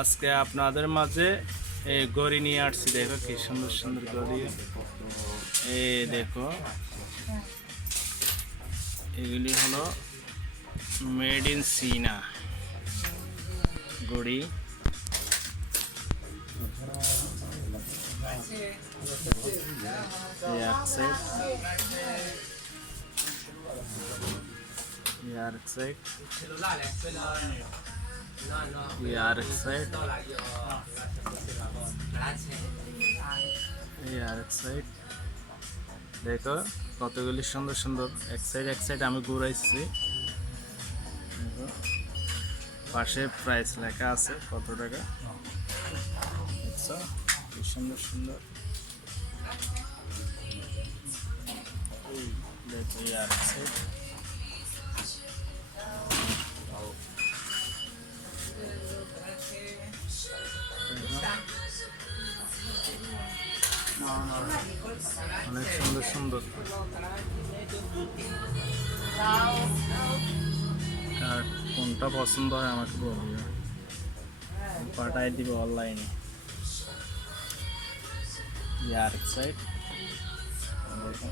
আজকে আপনাদের মাঝে এই গড়ি নিয়ে আসছি। দেখো কি সুন্দর সুন্দর গড়ি। এই দেখো, এগুলি হলো মেড ইন চীনা গড়ি। দেখো কতগুলি সুন্দর সুন্দর। এক সাইড আমি ঘুরাইছি। দেখো পাশে প্রাইস লেখা আছে, কত টাকা। আচ্ছা, কি সুন্দর সুন্দর। দেখো আর এক সাইড। অনেক সুন্দর সুন্দর। আর কোনটা পছন্দ হয় আমাকে বলবে, পাঠাই দিব অনলাইনে। আর এক সাইড দেখো।